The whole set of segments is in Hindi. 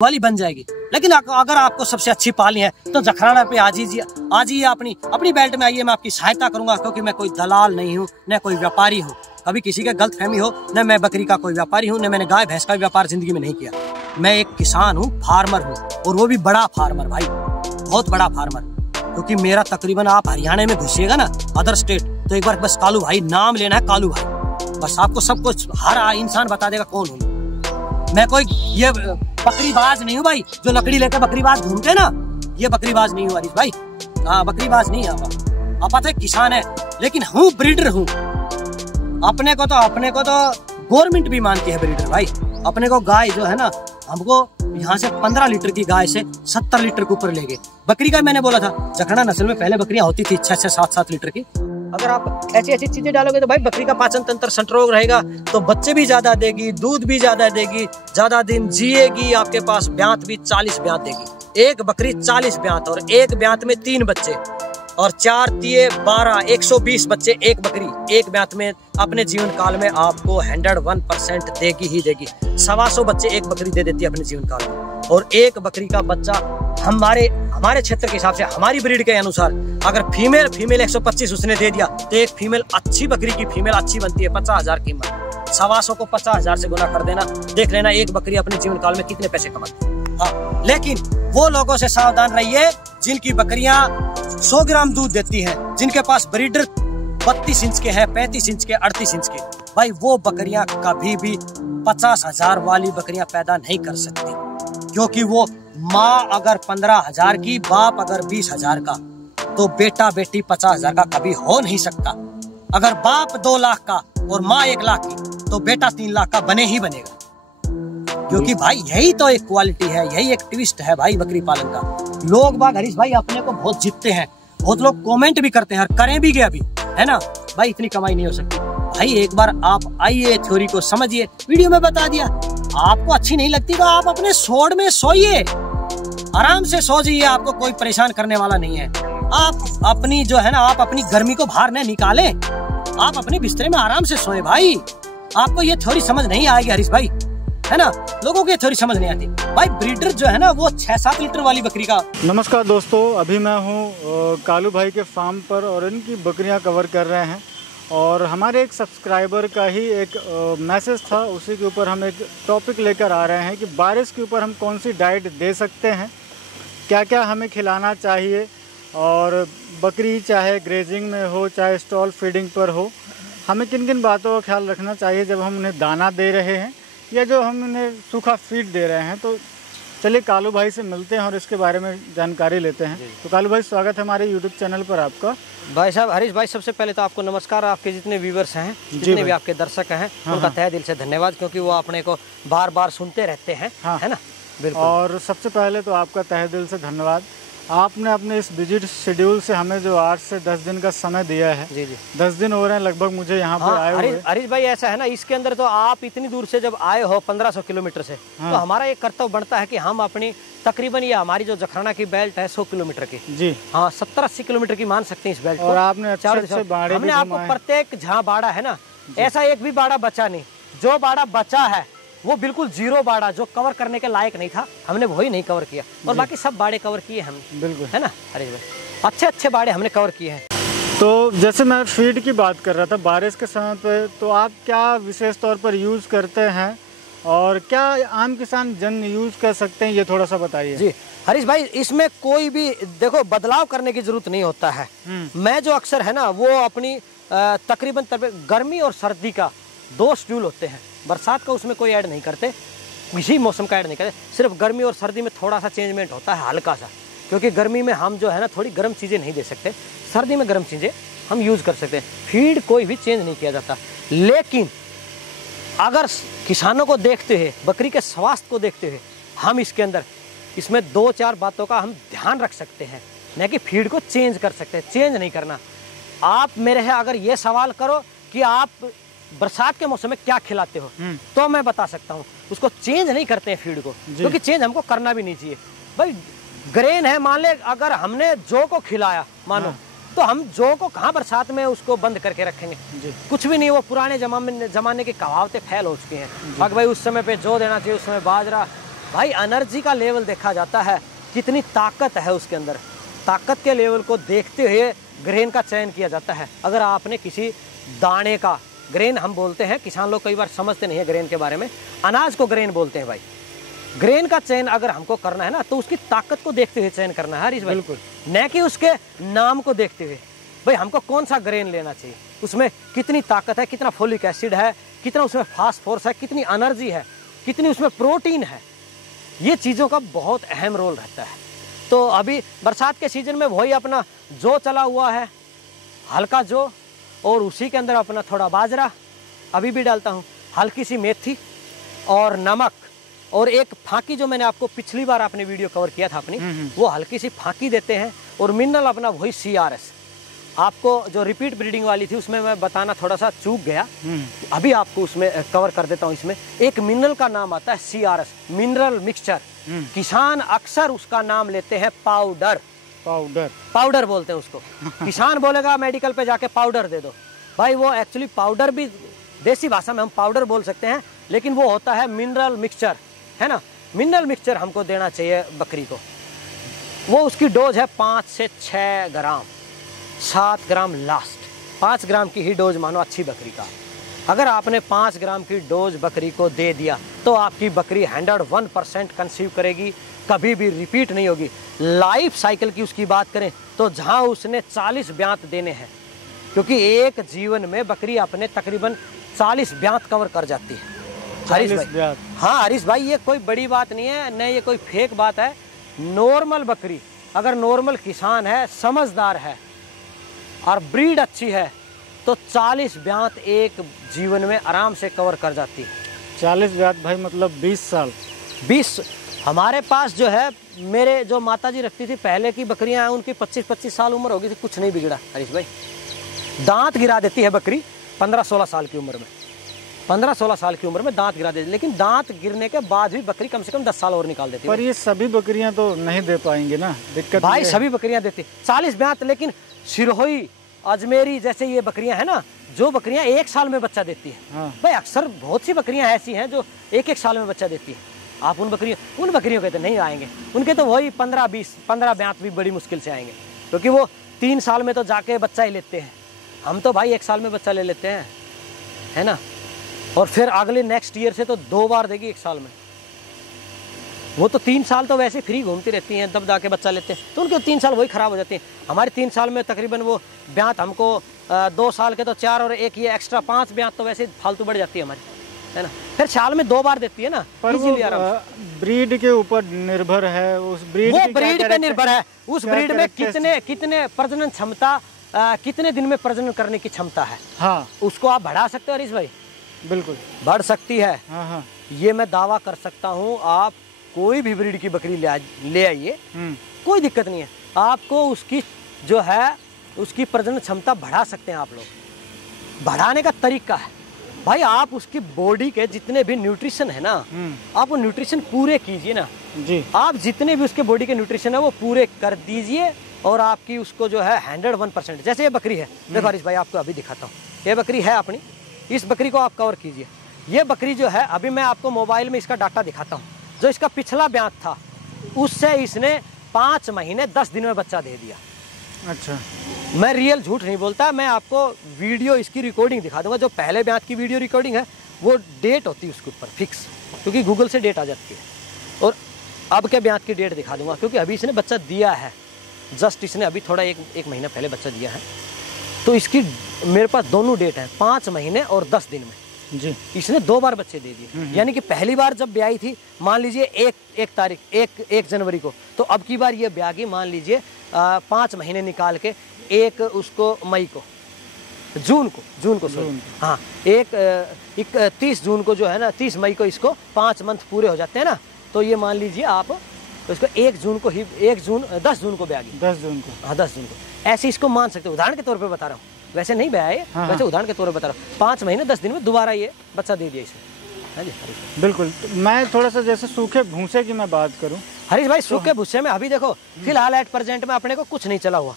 वाली बन जाएगी। लेकिन अगर आपको सबसे अच्छी पालनी है तो जखराना पे आ जाइए, अपनी बेल्ट में आइए, मैं आपकी सहायता करूंगा, क्योंकि मैं कोई दलाल नहीं हूँ, न कोई व्यापारी हूँ। कभी किसी का गलत फहमी हो, न मैं बकरी का कोई व्यापारी हूँ, न मैंने गाय भैंस का व्यापार जिंदगी में नहीं किया। मैं एक किसान हूँ, फार्मर हूँ, और वो भी बड़ा फार्मर भाई, बहुत बड़ा फार्मर। क्योंकि मेरा तकरीबन, आप हरियाणा में घुसिएगा ना, अदर स्टेट, तो एक बार बस कालू भाई नाम लेना है, कालू भाई, बस आपको सब कुछ हर इंसान बता देगा कौन हूँ मैं। कोई ये बकरीबाज नहीं हूँ भाई, जो लकड़ी लेकर बकरीबाज घूमते ना, ये बकरीबाज नहीं हूँ हरीश भाई। हाँ, बकरीबाज नहीं है आप पता है, किसान है, लेकिन हूँ ब्रीडर हूँ। अपने को तो गवर्नमेंट भी मानती है ब्रीडर भाई। अपने को गाय जो है ना, हमको यहाँ से 15 लीटर की गाय से 70 लीटर के ऊपर ले गए। बकरी का मैंने बोला था, जखड़ा नस्ल में पहले बकरियां होती थी 6-6, 7-7 लीटर की। अगर आप ऐसी चीजें डालोगे तो भाई बकरी का पाचन तंत्र स्ट्रोंग रहेगा, तो बच्चे भी ज्यादा देगी, दूध भी ज्यादा देगी, ज्यादा दिन जिएगी, आपके पास ब्यांत भी 40 ब्यांत देगी। एक बकरी 40 ब्यांत, और एक ब्यांत में 3 बच्चे, और 4 तिये 12, 120 बच्चे एक बकरी एक ब्यांत में अपने जीवन काल में आपको 101% देगी ही देगी। 125 बच्चे एक बकरी दे देती है अपने जीवन काल में। और एक बकरी का बच्चा हमारे क्षेत्र के हिसाब से, हमारी ब्रीड के अनुसार, अगर फीमेल 125 उसने दे दिया, तो एक फीमेल अच्छी बकरी की फीमेल अच्छी बनती है 50,000 कीमत। 125 को 50,000 से गुना कर देना, देख लेना एक बकरी अपने जीवन काल में कितने पैसे कमाती है। हाँ, लेकिन वो लोगों से सावधान रहिए जिनकी बकरियां 100 ग्राम दूध देती हैं, जिनके पास ब्रीडर 32 इंच के हैं, 35 इंच के, 38 इंच के। भाई वो बकरियां कभी भी 50,000 वाली बकरियां पैदा नहीं कर सकती, क्योंकि वो माँ अगर 15,000 की, बाप अगर 20,000 का, तो बेटा बेटी 50,000 का कभी हो नहीं सकता। अगर बाप 2 लाख का और माँ 1 लाख की, तो बेटा 3 लाख का बने ही बनेगा। क्योंकि भाई यही तो एक क्वालिटी है, यही एक ट्विस्ट है भाई बकरी पालन का। लोग बाग हरीश भाई अपने को बहुत जीतते हैं, बहुत लोग कमेंट भी करते हैं, और करें भी गए अभी, है ना भाई, इतनी कमाई नहीं हो सकती। भाई एक बार आप आइए, थ्योरी को समझिए, वीडियो में बता दिया। आपको अच्छी नहीं लगती तो आप अपने सोड में सोइए, आराम से सो जाइए, आपको कोई परेशान करने वाला नहीं है। आप अपनी जो है ना, आप अपनी गर्मी को बाहर न निकालें, आप अपने बिस्तरे में आराम से सोए भाई। आपको ये थ्योरी समझ नहीं आएगी हरीश भाई, है ना, लोगों को ये थ्योरी समझ नहीं आती भाई। ब्रीडर जो है ना, वो 6-7 लीटर वाली बकरी का। नमस्कार दोस्तों, अभी मैं हूँ कालू भाई के फार्म पर, और इनकी बकरियाँ कवर कर रहे हैं। और हमारे एक सब्सक्राइबर का ही एक मैसेज था, उसी के ऊपर हम एक टॉपिक लेकर आ रहे हैं कि बारिश के ऊपर हम कौन सी डाइट दे सकते हैं, क्या क्या हमें खिलाना चाहिए, और बकरी चाहे ग्रेजिंग में हो चाहे स्टॉल फीडिंग पर हो, हमें किन किन बातों का ख्याल रखना चाहिए जब हम उन्हें दाना दे रहे हैं या जो हम उन्हें सूखा फीड दे रहे हैं। तो चलिए कालू भाई से मिलते हैं और इसके बारे में जानकारी लेते हैं। तो कालू भाई, स्वागत है हमारे यूट्यूब चैनल पर आपका। भाई साहब, हरीश भाई, सबसे पहले तो आपको नमस्कार। आपके जितने व्यूवर्स हैं, जितने भी आपके दर्शक हैं, उनका तहे दिल से धन्यवाद, क्योंकि वो अपने को बार बार सुनते रहते हैं, है ना। बिल्कुल। और सबसे पहले तो आपका तहे दिल से धन्यवाद, आपने अपने इस बिजी शेड्यूल से हमें जो 8 से 10 दिन का समय दिया है। जी। 10 दिन हो रहे हैं लगभग मुझे यहाँ पर आए हुए। हरीश भाई, ऐसा है ना, इसके अंदर तो आप इतनी दूर से जब आए हो 1500 किलोमीटर से, तो हमारा एक कर्तव्य बनता है कि हम अपनी तकरीबन, ये हमारी जो जखराना की बेल्ट है 100 किलोमीटर की, जी हाँ, 70-80 किलोमीटर की मान सकते हैं इस बेल्ट को। और आपने हमने आपको प्रत्येक जहाँ बाड़ा है ना, ऐसा एक भी बाड़ा बचा नहीं। जो बाड़ा बचा है वो बिल्कुल 0 बाड़ा, जो कवर करने के लायक नहीं था, हमने वही नहीं कवर किया, और बाकी सब बाड़े कवर किए हम। बिल्कुल, है ना हरीश भाई, अच्छे बाड़े हमने कवर किए हैं। तो जैसे मैं फीड की बात कर रहा था बारिश के समय पे, तो आप क्या विशेष तौर पर यूज़ करते हैं, और क्या आम किसान जन यूज़ कर सकते हैं, ये थोड़ा सा बताइए। जी हरीश भाई, इसमें कोई भी देखो बदलाव करने की जरूरत नहीं होता है। मैं जो अक्सर है ना, वो अपनी तकरीबन गर्मी और सर्दी का 2 शेड्यूल होते हैं। बरसात का उसमें कोई ऐड नहीं करते, किसी मौसम का ऐड नहीं करते, सिर्फ गर्मी और सर्दी में थोड़ा सा चेंजमेंट होता है, हल्का सा। क्योंकि गर्मी में हम जो है ना, थोड़ी गर्म चीज़ें नहीं दे सकते, सर्दी में गर्म चीज़ें हम यूज़ कर सकते हैं। फीड कोई भी चेंज नहीं किया जाता। लेकिन अगर किसानों को देखते हुए, बकरी के स्वास्थ्य को देखते हुए, हम इसमें 2-4 बातों का हम ध्यान रख सकते हैं, न कि फीड को चेंज कर सकते हैं। चेंज नहीं करना। आप मेरे है अगर ये सवाल करो कि आप बरसात के मौसम में क्या खिलाते हो, तो मैं बता सकता हूँ, उसको चेंज नहीं करते हैं फीड को, क्योंकि चेंज हमको करना भी नहीं चाहिए। भाई ग्रेन है, मान ले अगर हमने जौ को खिलाया मानो, तो हम जौ को कहाँ बरसात में उसको बंद करके रखेंगे, कुछ भी नहीं। वो पुराने जमाने की कहावतें फैल हो चुकी हैं। अगर भाई उस समय पे जौ देना चाहिए, उस समय बाजरा, भाई एनर्जी का लेवल देखा जाता है, कितनी ताकत है उसके अंदर। ताकत के लेवल को देखते हुए ग्रेन का चयन किया जाता है। अगर आपने किसी दाने का, ग्रेन हम बोलते हैं, किसान लोग कई बार समझते नहीं है ग्रेन के बारे में, अनाज को ग्रेन बोलते हैं भाई। ग्रेन का चयन अगर हमको करना है ना तो उसकी ताकत को देखते हुए चयन करना है हरीश भाई, बिल्कुल, न कि उसके नाम को देखते हुए। भाई हमको कौन सा ग्रेन लेना चाहिए, उसमें कितनी ताकत है, कितना फोलिक एसिड है, कितना उसमें फास्फोरस है, कितनी एनर्जी है, कितनी उसमें प्रोटीन है, ये चीज़ों का बहुत अहम रोल रहता है। तो अभी बरसात के सीजन में वही अपना जौ चला हुआ है, हल्का जौ, और उसी के अंदर अपना थोड़ा बाजरा अभी भी डालता हूँ, हल्की सी मेथी और नमक, और एक फाकी जो मैंने आपको पिछली बार आपने वीडियो कवर किया था अपनी, वो हल्की सी फाकी देते हैं, और मिनरल अपना वही CRS। आपको जो रिपीट ब्रीडिंग वाली थी उसमें मैं बताना थोड़ा सा चूक गया, अभी आपको उसमें कवर कर देता हूँ। इसमें एक मिनरल का नाम आता है CRS, मिनरल मिक्सचर। किसान अक्सर उसका नाम लेते हैं पाउडर, पाउडर बोलते हैं उसको। किसान बोलेगा मेडिकल पे जाके पाउडर दे दो, भाई वो एक्चुअली पाउडर भी देसी भाषा में हम पाउडर बोल सकते हैं, लेकिन वो होता है मिनरल मिक्सचर, है ना। मिनरल मिक्सचर हमको देना चाहिए बकरी को। वो उसकी डोज है 5 से 6 ग्राम, 7 ग्राम लास्ट। 5 ग्राम की ही डोज मानो अच्छी बकरी का। अगर आपने 5 ग्राम की डोज बकरी को दे दिया तो आपकी बकरी 101% कंसीव करेगी, कभी भी रिपीट नहीं होगी। लाइफ साइकिल की उसकी बात करें तो जहां उसने 40 ब्यांत देने हैं, क्योंकि एक जीवन में बकरी अपने तकरीबन 40 ब्यांत कवर कर जाती है हरीश भाई। हाँ हरीश भाई, ये कोई बड़ी बात नहीं है, न ये कोई फेक बात है। नॉर्मल बकरी, अगर नॉर्मल किसान है, समझदार है और ब्रीड अच्छी है, तो 40 ब्यांत एक जीवन में आराम से कवर कर जाती है। 40 ब्यांत भाई मतलब 20 साल। 20 हमारे पास जो है, मेरे जो माता जी रखती थी पहले की बकरियां हैं, उनकी 25-25 साल उम्र हो गई थी, कुछ नहीं बिगड़ा हरीश भाई। दांत गिरा देती है बकरी 15-16 साल की उम्र में, 15-16 साल की उम्र में दांत गिरा देती है, लेकिन दांत गिरने के बाद भी बकरी कम से कम 10 साल और निकाल देती है। पर ये सभी बकरियां तो नहीं दे पाएंगे ना, दिक्कत भाई सभी बकरियां देती 40 ब्यांत, लेकिन सिरोही, अजमेरी जैसे ये बकरियां हैं ना, जो बकरियां 1 साल में बच्चा देती है। हाँ। भाई अक्सर बहुत सी बकरियां ऐसी हैं जो 1-1 साल में बच्चा देती है। आप उन बकरियों के तो नहीं आएंगे, उनके तो वही 15 ब्यांत भी बड़ी मुश्किल से आएंगे, क्योंकि वो 3 साल में तो जाके बच्चा ही लेते हैं। हम तो भाई 1 साल में बच्चा ले लेते हैं, है ना, और फिर अगले नेक्स्ट ईयर से तो 2 बार देगी 1 साल में। वो तो 3 साल तो वैसे फ्री घूमती रहती हैं, तब जाके बच्चा लेते हैं, तो उनके 3 साल वही खराब हो जाते हैं। हमारे 3 साल में तकरीबन वो ब्यांत हमको 2 साल के तो 4 और एक ये एक्स्ट्रा 5 ब्यांत तो वैसे फालतू बढ़ जाती है हमारी, है ना। फिर साल में 2 बार देती है ना। पर वो ब्रीड के ऊपर निर्भर है, उस ब्रीड वो ब्रीड पे निर्भर है, उस ब्रीड में कितने प्रजनन क्षमता, कितने दिन में प्रजनन करने की क्षमता है। हाँ, उसको आप बढ़ा सकते हो हरीश भाई, बिल्कुल बढ़ सकती है। हाँ। ये मैं दावा कर सकता हूँ। आप कोई भी ब्रीड की बकरी ले आइए, कोई दिक्कत नहीं है, आपको उसकी जो है उसकी प्रजनन क्षमता बढ़ा सकते हैं आप लोग। बढ़ाने का तरीका है भाई, आप उसकी बॉडी के जितने भी न्यूट्रिशन है ना, आप वो न्यूट्रिशन पूरे कीजिए ना जी। आप जितने भी उसके बॉडी के न्यूट्रिशन है वो पूरे कर दीजिए, और आपकी उसको जो है 101%। जैसे ये बकरी है, देखो हरीश भाई आपको अभी दिखाता हूँ, ये बकरी है अपनी, इस बकरी को आप कवर कीजिए। ये बकरी जो है, अभी मैं आपको मोबाइल में इसका डाटा दिखाता हूँ, जो इसका पिछला ब्यांत था उससे इसने 5 महीने 10 दिन में बच्चा दे दिया। अच्छा, मैं रियल झूठ नहीं बोलता, मैं आपको वीडियो इसकी रिकॉर्डिंग दिखा दूंगा। जो पहले ब्यांत की वीडियो रिकॉर्डिंग है वो डेट होती है उसके ऊपर फिक्स, क्योंकि गूगल से डेट आ जाती है, और अब के ब्यांत की डेट दिखा दूंगा, क्योंकि अभी इसने बच्चा दिया है, जस्ट इसने अभी थोड़ा एक महीना पहले बच्चा दिया है। तो इसकी मेरे पास दोनों डेट है, 5 महीने और 10 दिन में जी। इसने 2 बार बच्चे दे दिए। यानी कि पहली बार जब ब्याई थी मान लीजिए 1 जनवरी को, तो अब की बार ये ब्यागी मान लीजिए 5 महीने निकाल के, एक उसको मई को, जून को हाँ, 30 जून को जो है ना, 30 मई को इसको 5 मंथ पूरे हो जाते हैं ना, तो ये मान लीजिए आप इसको 10 जून को ब्यागी, 10 जून को, हाँ 10 जून को, ऐसे इसको मान सकते हो। उदाहरण के तौर पे बता रहा हूँ, वैसे नहीं ब्याए, वैसे उदाहरण के तौर पे बता रहा हूँ। 5 महीने 10 दिन में दोबारा ये बच्चा दे दिया इसने। हाँ जी बिल्कुल। तो मैं थोड़ा सा जैसे सूखे भूसे की मैं बात करूँ हरीश भाई, सूखे भूसे में अभी देखो फिलहाल एट प्रेजेंट में अपने को कुछ नहीं चला हुआ।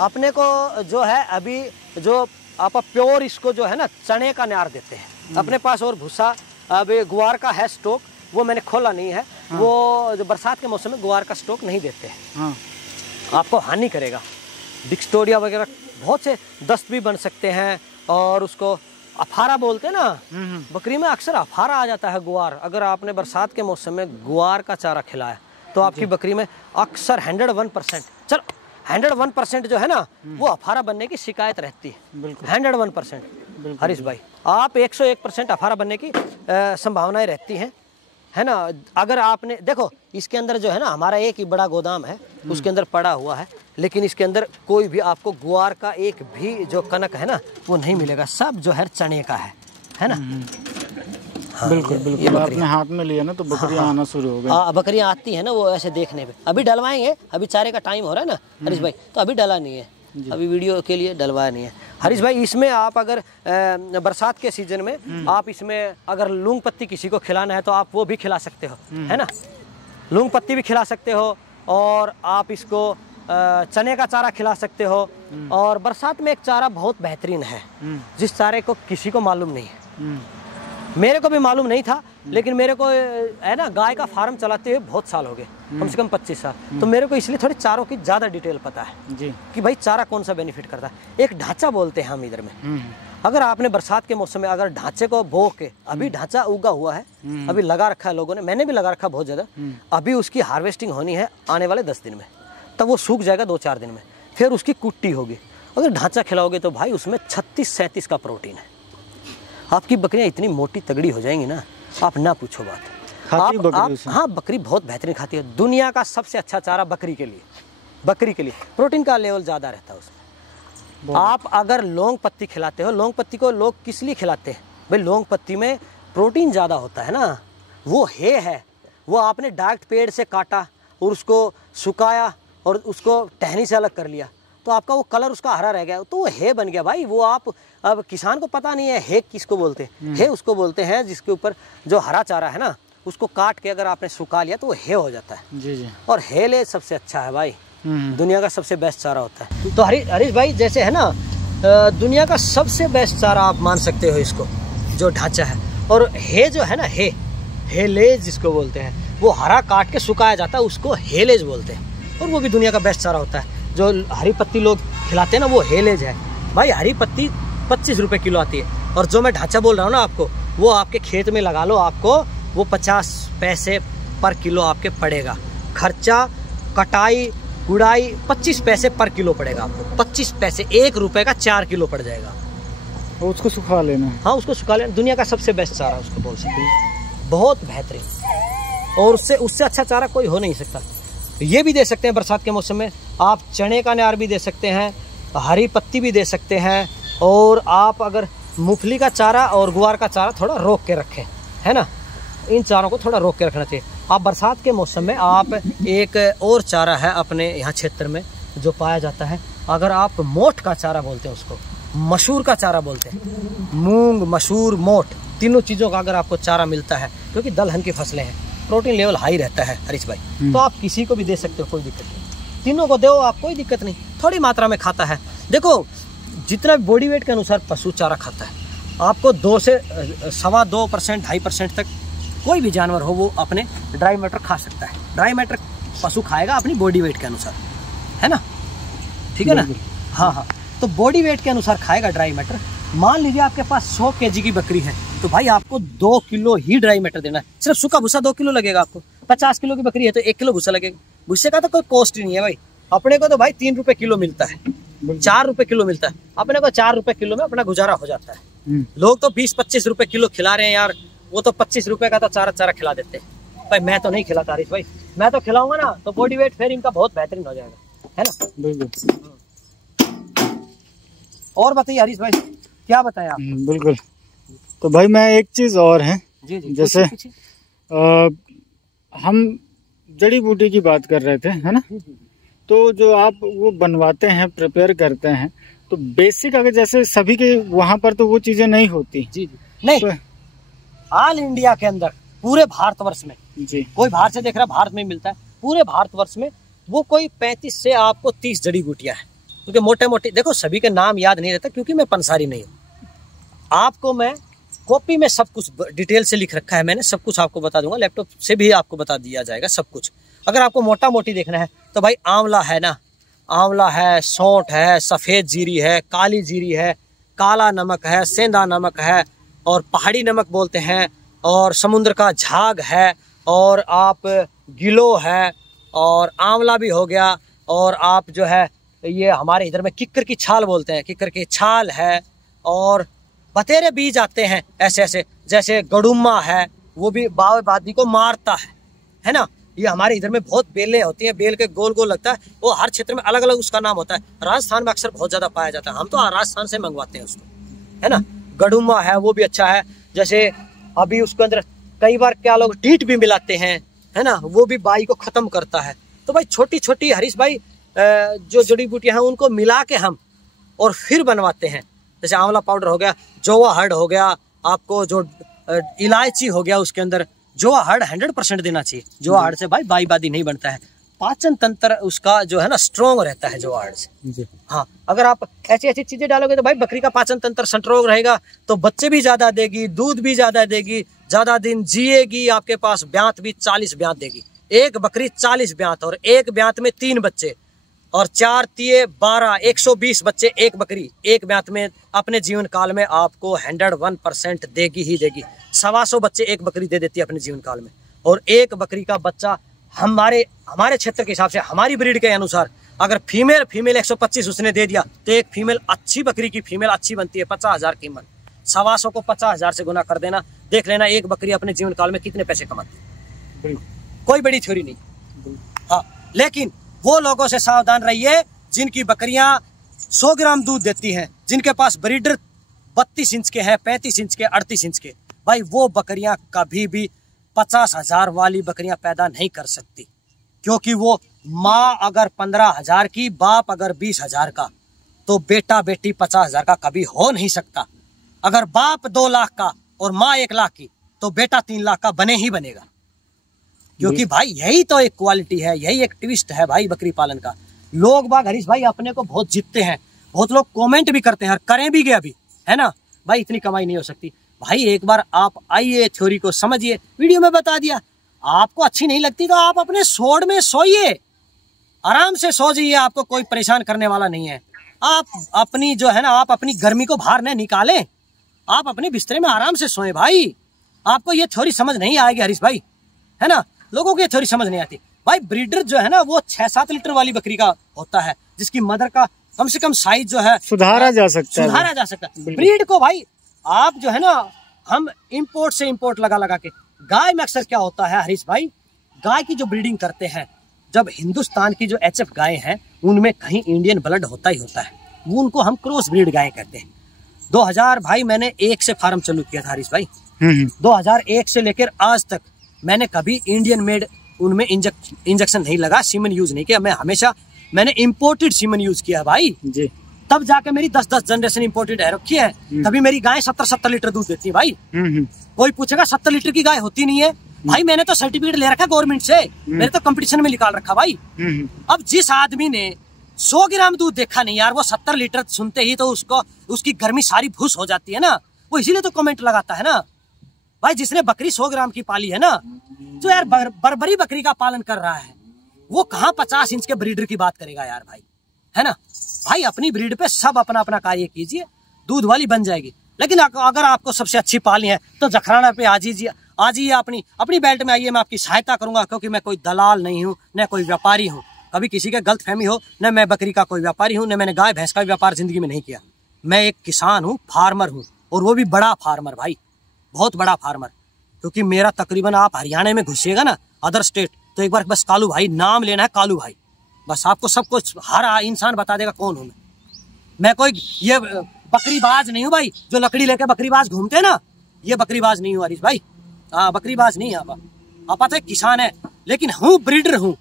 अपने को जो है अभी जो आप प्योर इसको जो है ना चने का नार देते हैं अपने पास, और भूसा अभी ग्वार का है स्टॉक, वो मैंने खोला नहीं है। वो जो बरसात के मौसम में गुआर का स्टॉक नहीं देते हैं। हाँ। आपको हानि करेगा। डिक्स्टोरिया वगैरह बहुत से दस्त भी बन सकते हैं, और उसको अफारा बोलते हैं ना, बकरी में अक्सर अफारा आ जाता है गुआर। अगर आपने बरसात के मौसम में गुआर का चारा खिलाया तो आपकी बकरी में अक्सर 101%, चलो 101% जो है ना, वो अफारा बनने की शिकायत रहती है। 101%। हरीश भाई, आप 101% अफारा बनने की संभावनाएं रहती हैं, है ना। अगर आपने देखो, इसके अंदर जो है ना, हमारा एक ही बड़ा गोदाम है, उसके अंदर पड़ा हुआ है, लेकिन इसके अंदर कोई भी आपको गुआर का एक भी जो कनक है ना, वो नहीं मिलेगा। सब जो है चने का है ना। हाँ, बिल्कुल बिल्कुल। आपने हाथ में लिया ना तो बकरियां आना शुरू हो गई। बकरियां आती है ना, वो ऐसे देखने पे। अभी डलवाएंगे, अभी चारे का टाइम हो रहा है ना हरीश भाई, तो अभी डला नहीं है, अभी वीडियो के लिए डलवाया नहीं है। हरीश भाई, इसमें आप अगर बरसात के सीजन में आप इसमें अगर लूंग पत्ती किसी को खिलाना है तो आप वो भी खिला सकते हो, है ना। लूंग पत्ती भी खिला सकते हो, और आप इसको चने का चारा खिला सकते हो। और बरसात में एक चारा बहुत बेहतरीन है, जिस चारे को किसी को मालूम नहीं है। मेरे को भी मालूम नहीं था, लेकिन मेरे को है ना, गाय का फार्म चलाते हुए बहुत साल हो गए, कम से कम 25 साल। तो मेरे को इसलिए थोड़ी चारों की ज़्यादा डिटेल पता है जी, कि भाई चारा कौन सा बेनिफिट करता है। एक ढांचा बोलते हैं हम इधर में। अगर आपने बरसात के मौसम में अगर ढांचे को बो के, अभी ढांचा उगा हुआ है, अभी लगा रखा है लोगों ने, मैंने भी लगा रखा बहुत ज़्यादा। अभी उसकी हार्वेस्टिंग होनी है आने वाले 10 दिन में, तब वो सूख जाएगा 2-4 दिन में, फिर उसकी कुट्टी होगी। अगर ढांचा खिलाओगे तो भाई उसमें 36-37 का प्रोटीन है। आपकी बकरियां इतनी मोटी तगड़ी हो जाएंगी ना, आप ना पूछो बात। आप हाँ, बकरी बहुत बेहतरीन खाती है। दुनिया का सबसे अच्छा चारा बकरी के लिए प्रोटीन का लेवल ज़्यादा रहता है उसमें। आप अगर लौंग पत्ती खिलाते हो, लौंग पत्ती को लोग किस लिए खिलाते हैं भाई? लौंग पत्ती में प्रोटीन ज़्यादा होता है ना। वो है वो आपने डायरेक्ट पेड़ से काटा और उसको सुखाया और उसको टहनी से अलग कर लिया, तो आपका वो कलर उसका हरा रह गया, तो वो है बन गया भाई। वो आप, अब किसान को पता नहीं है किसको बोलते हैं। है उसको बोलते हैं जिसके ऊपर जो हरा चारा है ना, उसको काट के अगर आपने सुखा लिया तो वो है हो जाता है। जी। और हेले सबसे अच्छा है भाई, दुनिया का सबसे बेस्ट चारा होता है। तो हरीश भाई, जैसे है ना, दुनिया का सबसे बेस्ट चारा आप मान सकते हो इसको, जो ढांचा है। और है जो है ना, हेलेज जिसको बोलते हैं, वो हरा काट के सुखाया जाता है, उसको हेलेज बोलते हैं। और वो भी दुनिया का बेस्ट चारा होता है। जो हरी पत्ती लोग खिलाते हैं ना, वो हेलेज है भाई। हरी पत्ती 25 रुपए किलो आती है, और जो मैं ढांचा बोल रहा हूँ ना आपको, वो आपके खेत में लगा लो, आपको वो 50 पैसे पर किलो आपके पड़ेगा। खर्चा, कटाई, गुड़ाई 25 पैसे पर किलो पड़ेगा आपको। 25 पैसे, 1 रुपए का 4 किलो पड़ जाएगा। उसको सुखा लेना। हाँ, उसको सुखा लेना। दुनिया का सबसे बेस्ट चारा उसको बोल सकते हैं, बहुत बेहतरीन। और उससे अच्छा चारा कोई हो नहीं सकता। ये भी दे सकते हैं बरसात के मौसम में आप, चने का नार भी दे सकते हैं, हरी पत्ती भी दे सकते हैं। और आप अगर मूंगफली का चारा और गुआर का चारा थोड़ा रोक के रखें, है ना, इन चारों को थोड़ा रोक के रखना चाहिए। आप बरसात के मौसम में आप एक और चारा है अपने यहाँ क्षेत्र में जो पाया जाता है, अगर आप मोठ का चारा बोलते हैं उसको, मसूर का चारा बोलते हैं। मूंग, मसूर, मोठ, तीनों चीज़ों का अगर आपको चारा मिलता है, क्योंकि दलहन की फसलें हैं, प्रोटीन लेवल हाई रहता है हरीश भाई, तो आप किसी को भी दे सकते हो, कोई दिक्कत नहीं। तीनों को दो आप, कोई दिक्कत नहीं। थोड़ी मात्रा में खाता है। देखो, जितना बॉडी वेट के अनुसार पशु चारा खाता है, आपको 2 से 2.25%, 2.5% तक कोई भी जानवर हो वो अपने ड्राई मैटर खा सकता है। ड्राई मैटर पशु खाएगा अपनी बॉडी वेट के अनुसार, है ना, ठीक है ना। हाँ, तो बॉडी वेट के अनुसार खाएगा ड्राई मैटर। मान लीजिए आपके पास 100 kg की बकरी है, तो भाई आपको 2 किलो ही ड्राई मैटर देना है। सिर्फ सूखा भूसा 2 किलो लगेगा आपको। 50 किलो की बकरी है तो 1 किलो भूसा लगेगा। भूसे का तो कोई कॉस्ट ही नहीं है भाई। अपने को तो भाई 3 रुपए किलो मिलता है, 4 रुपए किलो मिलता है। अपने को 4 रुपए किलो में अपना गुजारा हो जाता है। लोग तो 20-25 रुपए किलो खिला रहे हैं यार। वो तो 25 रुपए का तो चारा खिला देते हैं भाई। मैं तो नहीं खिलाता हरीश भाई, मैं तो खिलाऊंगा ना तो बॉडी वेट फिर इनका बहुत बेहतरीन हो जाएगा, है ना। बिल्कुल। और बताइए हरीश भाई, क्या बताएं आप? बिल्कुल। तो भाई मैं एक चीज और है, जी, जैसे हम जड़ी बूटी की बात कर रहे थे, है ना। तो जो आप वो बनवाते हैं, प्रिपेयर करते हैं, तो बेसिक अगर जैसे सभी के वहाँ पर तो वो चीजें नहीं होती। जी नहीं, तो ऑल इंडिया के अंदर पूरे भारतवर्ष में जी, कोई बाहर से देख रहा है, भारत में मिलता है। पूरे भारतवर्ष में वो कोई 35 से आपको 30 जड़ी बूटियां हैं। क्योंकि मोटे मोटे देखो, सभी के नाम याद नहीं रहता, क्योंकि मैं पंसारी नहीं हूँ। आपको मैं कॉपी में सब कुछ डिटेल से लिख रखा है मैंने, सब कुछ आपको बता दूंगा, लैपटॉप से भी आपको बता दिया जाएगा सब कुछ। अगर आपको मोटा मोटी देखना है तो भाई आंवला है ना, आंवला है, सौंठ है, सफ़ेद जीरी है, काली जीरी है, काला नमक है, सेंधा नमक है, और पहाड़ी नमक बोलते हैं, और समुद्र का झाग है, और आप गिलो है, और आंवला भी हो गया, और आप जो है ये हमारे इधर में किक्कर की छाल बोलते हैं, किक्कर की छाल है, और बतेरे बीज आते हैं ऐसे ऐसे, जैसे गडुम्मा है, वो भी बादी को मारता है ना। ये हमारे इधर में बहुत बेलें होती हैं, बेल के गोल गोल लगता है, वो हर क्षेत्र में अलग अलग उसका नाम होता है। राजस्थान में अक्सर बहुत ज्यादा पाया जाता है, हम तो राजस्थान से मंगवाते हैं उसको, है ना। गडुम्मा है, वो भी अच्छा है। जैसे अभी उसके अंदर कई बार क्या लोग टीट भी मिलाते हैं, है ना, वो भी बाई को खत्म करता है। तो भाई छोटी छोटी हरीश भाई जो जड़ी बूटियां हैं उनको मिला के हम और फिर बनवाते हैं। जैसे आंवला पाउडर हो गया, जोवा हर्ड हो गया, आपको जो इलायची हो गया, उसके अंदर जोवा हर्ड 100% देना चाहिए। जोवा हर्ड से भाई बाई बादी नहीं बनता है, पाचन तंत्र उसका जो है ना स्ट्रोंग रहता है जोवा हर्ड से। हाँ, अगर आप ऐसी ऐसी चीजें डालोगे तो भाई बकरी का पाचन तंत्र स्ट्रोंग रहेगा, तो बच्चे भी ज्यादा देगी, दूध भी ज्यादा देगी, ज्यादा दिन जिएगी, आपके पास ब्यांत भी 40 ब्यांत देगी। एक बकरी 40 ब्यांत, और एक ब्यांत में 3 बच्चे, और 4 तिये 12, 120 बच्चे एक बकरी एक ब्यांत में अपने जीवन काल में आपको 101% देगी ही देगी। 125 बच्चे एक बकरी दे देती है अपने जीवन काल में। और एक बकरी का बच्चा हमारे क्षेत्र के हिसाब से, हमारी ब्रीड के अनुसार, अगर फीमेल 125 उसने दे दिया तो एक फीमेल अच्छी बकरी की फीमेल अच्छी बनती है 50,000 कीमत। 125 को 50,000 से गुना कर देना, देख लेना एक बकरी अपने जीवन काल में कितने पैसे कमाती है। कोई बड़ी थ्योरी नहीं। हाँ, लेकिन वो लोगों से सावधान रहिए जिनकी बकरियां 100 ग्राम दूध देती हैं, जिनके पास ब्रीडर 32 इंच के हैं, 35 इंच के, 38 इंच के। भाई वो बकरियां कभी भी 50,000 वाली बकरियां पैदा नहीं कर सकती, क्योंकि वो माँ अगर 15,000 की, बाप अगर 20,000 का, तो बेटा बेटी 50,000 का कभी हो नहीं सकता। अगर बाप 2 लाख का और माँ 1 लाख की, तो बेटा 3 लाख का बने ही बनेगा। क्योंकि भाई यही तो एक क्वालिटी है, यही एक ट्विस्ट है भाई बकरी पालन का। लोग बाग हरीश भाई अपने को बहुत जीतते हैं, बहुत लोग कमेंट भी करते हैं और करें भी गए अभी, है ना। भाई इतनी कमाई नहीं हो सकती। भाई एक बार आप आइए, थ्योरी को समझिए, वीडियो में बता दिया। आपको अच्छी नहीं लगती तो आप अपने सोड में सोइए, आराम से सो जाइए, आपको कोई परेशान करने वाला नहीं है। आप अपनी जो है ना, आप अपनी गर्मी को बाहर न निकालें, आप अपने बिस्तरे में आराम से सोएं। भाई आपको ये थ्योरी समझ नहीं आएगी हरीश भाई, है ना। लोगों को ये थ्योरी समझ नहीं आती। भाई ब्रीडर जो है ना वो 6-7 लीटर वाली बकरी का होता है, जिसकी मदर का कम से कम साइज जो है सुधारा जा सकता है। ब्रीड को भाई आप जो है ना, हम इंपोर्ट से इंपोर्ट लगा के, गाय में अक्सर क्या होता है हरीश भाई, गाय की जो ब्रीडिंग करते हैं, जब हिंदुस्तान की जो HF गाय हैं उनमें कहीं इंडियन ब्लड होता ही होता है, वो उनको हम क्रॉस ब्रीड गाय कहते हैं। 2000 भाई मैंने 1 से फार्म चालू किया था हरीश भाई। 2001 से लेकर आज तक मैंने कभी इंडियन मेड उनमें इंजेक्शन नहीं लगा, सीमन यूज नहीं किया। मैं हमेशा मैंने इंपोर्टेड सीमन यूज किया भाई जी। तब जाके मेरी 10-10 जनरेशन इंपोर्टेड है रखी है, तभी मेरी गाय 70-70 लीटर दूध देती है भाई। कोई पूछेगा 70 लीटर की गाय होती नहीं है भाई, मैंने तो सर्टिफिकेट ले रखा गवर्नमेंट से, मैंने तो कंपटीशन में निकाल रखा भाई। अब जिस आदमी ने 100 ग्राम दूध देखा नहीं यार, वो 70 लीटर सुनते ही तो उसकी गर्मी सारी भूस हो जाती है ना, वो इसीलिए तो कमेंट लगाता है ना। भाई जिसने बकरी 100 ग्राम की पाली है ना, जो यार बर्बरी बकरी का पालन कर रहा है, वो कहाँ 50 इंच के ब्रीडर की बात करेगा यार भाई, है ना। भाई अपनी ब्रीड पे सब अपना अपना कार्य कीजिए, दूध वाली बन जाएगी। लेकिन अगर आपको सबसे अच्छी पालनी है तो जखराना पे आ जाइए, अपनी बेल्ट में आइए, मैं आपकी सहायता करूंगा। क्योंकि मैं कोई दलाल नहीं हूँ, न कोई व्यापारी हूँ। कभी किसी के गलत फहमी हो, न मैं बकरी का कोई व्यापारी हूँ, न मैंने गाय भैंस का व्यापार जिंदगी में नहीं किया। मैं एक किसान हूँ, फार्मर हूँ, और वो भी बड़ा फार्मर भाई, बहुत बड़ा फार्मर। क्योंकि मेरा तकरीबन आप हरियाणा में घुसिएगा ना, अदर स्टेट, तो एक बार बस कालू भाई नाम लेना है, कालू भाई, बस आपको सब कुछ हर इंसान बता देगा कौन हूं मैं कोई ये बकरीबाज नहीं हूँ भाई, जो लकड़ी लेके बकरीबाज घूमते हैं ना, ये बकरीबाज नहीं हूँ हरीश भाई। हाँ, बकरीबाज नहीं है आप तो किसान है, लेकिन हूँ ब्रीडर हूँ।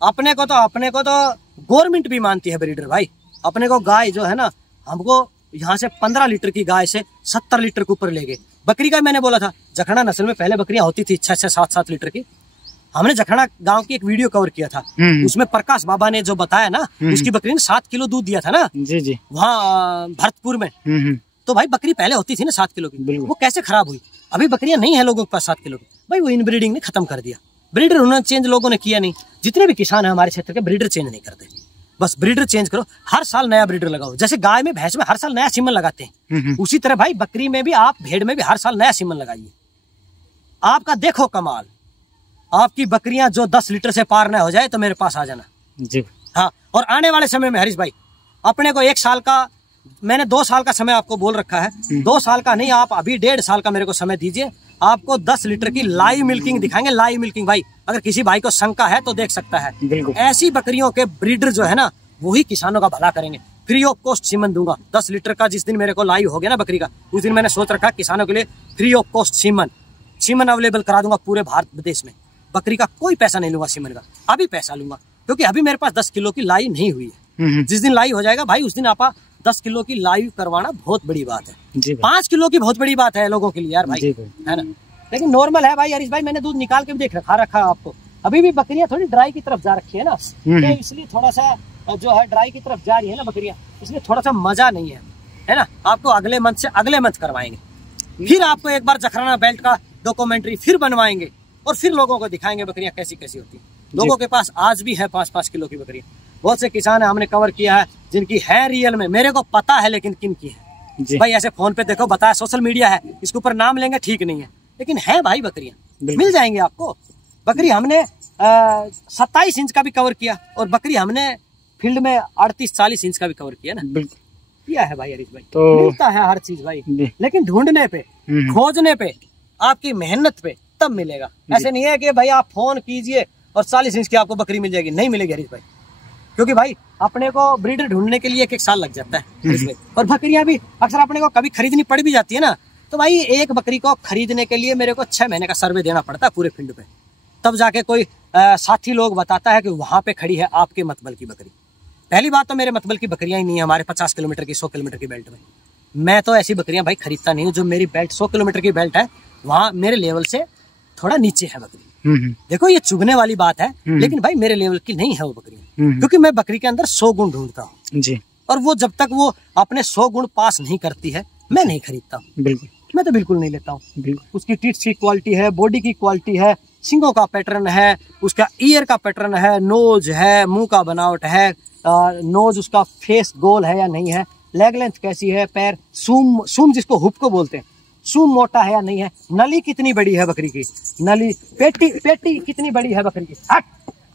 अपने को तो गवर्नमेंट भी मानती है ब्रीडर भाई। अपने को गाय जो है ना, हमको यहाँ से 15 लीटर की गाय से 70 लीटर के ऊपर ले गए। बकरी का मैंने बोला था, जखड़ा नस्ल में पहले बकरियां होती थी 6 से 7 लीटर की। हमने जखड़ा गांव की एक वीडियो कवर किया था, उसमें प्रकाश बाबा ने जो बताया ना, उसकी बकरी ने 7 किलो दूध दिया था ना जी, वहाँ भरतपुर में। तो भाई बकरी पहले होती थी ना 7 किलो की, वो कैसे खराब हुई? अभी बकरियां नहीं है लोगों के पास 7 किलो की, भाई वो इनब्रीडिंग ने खत्म कर दिया। ब्रीडर उन्होंने चेंज लोगों ने किया नहीं। जितने भी किसान है हमारे क्षेत्र के, ब्रीडर चेंज नहीं करते। बस ब्रीडर चेंज करो, हर साल नया ब्रीडर लगाओ। जैसे गाय में भैंस में हर साल नया सीमन लगाते हैं, उसी तरह भाई बकरी में भी आप, भेड़ में भी हर साल नया सीमन लगाइए। आपका देखो कमाल, आपकी बकरियां जो 10 लीटर से पार न हो जाए तो मेरे पास आ जाना जी। हाँ, और आने वाले समय में हरीश भाई अपने को 1 साल का, मैंने 2 साल का समय आपको बोल रखा है, 2 साल का नहीं, आप अभी 1.5 साल का मेरे को समय दीजिए। आपको 10 लीटर की लाइव मिल्किंग दिखाएंगे। लाइव मिल्किंग भाई, अगर किसी भाई को शंका है तो देख सकता है। ऐसी बकरियों के ब्रीडर जो है ना, वही किसानों का भला करेंगे। फ्री ऑफ कॉस्ट सीमन दूंगा 10 लीटर का। जिस दिन मेरे को लाइव हो गया ना बकरी का, उस दिन मैंने सोच रखा किसानों के लिए free of cost semen available करा दूंगा पूरे भारत विदेश में। बकरी का कोई पैसा नहीं लूंगा, सीमन का अभी पैसा लूंगा, क्योंकि अभी मेरे पास 10 किलो की लाइव नहीं हुई है। जिस दिन लाइव हो जाएगा भाई, उस दिन आप 10 किलो की लाइव करवाना बहुत बड़ी बात है। 5 किलो की बहुत बड़ी बात है लोगों के लिए यार भाई, है ना। लेकिन नॉर्मल है भाई हरीश भाई, मैंने दूध निकाल के भी देख रखा है आपको। अभी भी बकरियां थोड़ी ड्राई की तरफ जा रखी है ना, तो इसलिए थोड़ा सा जो है ड्राई की तरफ जा रही है ना बकरियां, इसलिए थोड़ा सा मजा नहीं है ना। आपको अगले मंथ करवाएंगे, फिर आपको एक बार जखराना बेल्ट का डॉक्यूमेंट्री फिर बनवाएंगे और फिर लोगों को दिखाएंगे बकरियां कैसी कैसी होती है। लोगों के पास आज भी है 5-5 किलो की बकरियां। बहुत से किसान है हमने कवर किया है जिनकी है रियल में, मेरे को पता है लेकिन किन की है भाई। ऐसे फोन पे देखो बताया, सोशल मीडिया है, इसके ऊपर नाम लेंगे ठीक नहीं है, लेकिन है भाई बकरियां, मिल जाएंगे आपको। बकरी हमने 27 इंच का भी कवर किया, और बकरी हमने फील्ड में 38-40 इंच का भी कवर किया ना, किया है भाई हरीश भाई। तो मिलता है हर चीज भाई, लेकिन ढूंढने पे, खोजने पे, आपकी मेहनत पे तब मिलेगा। ऐसे नहीं है कि भाई आप फोन कीजिए और 40 इंच की आपको बकरी मिल जाएगी, नहीं मिलेगी हरीश भाई। क्योंकि भाई अपने को ब्रीडर ढूंढने के लिए 1-1 साल लग जाता है इसमें, और बकरियां भी अक्सर अपने को कभी खरीदनी पड़ भी जाती है ना, तो भाई एक बकरी को खरीदने के लिए मेरे को 6 महीने का सर्वे देना पड़ता है पूरे फील्ड पे, तब जाके कोई साथी लोग बताता है कि वहां पे खड़ी है आपके मतबल की बकरी। पहली बात तो मेरे मतबल की बकरियां ही नहीं है हमारे 50 किलोमीटर की, 100 किलोमीटर की बेल्ट में। मैं तो ऐसी बकरियां भाई खरीदता नहीं हूँ। जो मेरी बेल्ट 100 किलोमीटर की बेल्ट है, वहाँ मेरे लेवल से थोड़ा नीचे है बकरी। देखो ये चुभने वाली बात है, लेकिन भाई मेरे लेवल की नहीं है वो बकरी, क्योंकि मैं बकरी के अंदर 100 गुण ढूंढता हूँ जी। और वो जब तक वो अपने 100 गुण पास नहीं करती है, मैं नहीं खरीदता हूँ। बिल्कुल, मैं तो बिल्कुल नहीं लेता हूँ। उसकी टीट्स की क्वालिटी है, बॉडी की क्वालिटी है, सिंगों का पैटर्न है, उसका ईयर का पैटर्न है, नोज है, मुंह का बनावट है, नोज उसका फेस गोल है या नहीं है, लेग लेंथ कैसी है, पैर सूम जिसको हुप को बोलते हैं, सूम मोटा है या नहीं है, नली कितनी बड़ी है बकरी की, नली पेटी कितनी बड़ी है बकरी की,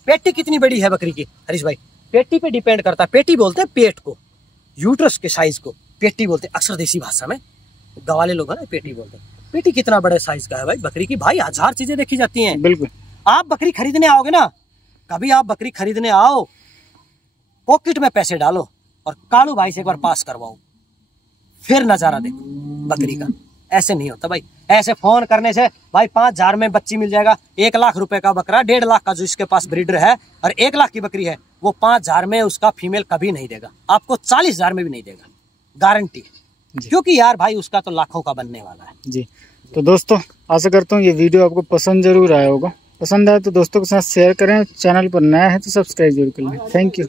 पेटी कितनी बड़ी है बकरी की हरीश भाई, पेटी पे डिपेंड करता है। पेटी बोलते हैं पेट को, यूट्रस के साइज को पेटी बोलते हैं अक्सर देसी भाषा में, गवाले लोग है ना पेटी बोलते हैं। पेटी कितना बड़े साइज का है भाई बकरी की, भाई 1000 चीजें देखी जाती हैं। बिल्कुल, आप बकरी खरीदने आओगे ना, कभी आप बकरी खरीदने आओ, पॉकेट में पैसे डालो और कालू भाई से एक बार पास करवाओ, फिर नजारा देखो बकरी का। ऐसे नहीं होता भाई, ऐसे फोन करने से भाई 5000 में बच्ची मिल जाएगा, 1 लाख रुपए का बकरा, 1.5 लाख का जो इसके पास ब्रीडर है, और 1 लाख की बकरी है, वो 5000 में उसका फीमेल कभी नहीं देगा आपको, 40,000 में भी नहीं देगा, गारंटी। क्योंकि यार भाई उसका तो लाखों का बनने वाला है जी। तो दोस्तों आशा करता हूँ ये वीडियो आपको पसंद जरूर आया होगा। पसंद आया तो दोस्तों के साथ शेयर करें, चैनल पर नया है तो सब्सक्राइब जरूर कर लें। Thank you.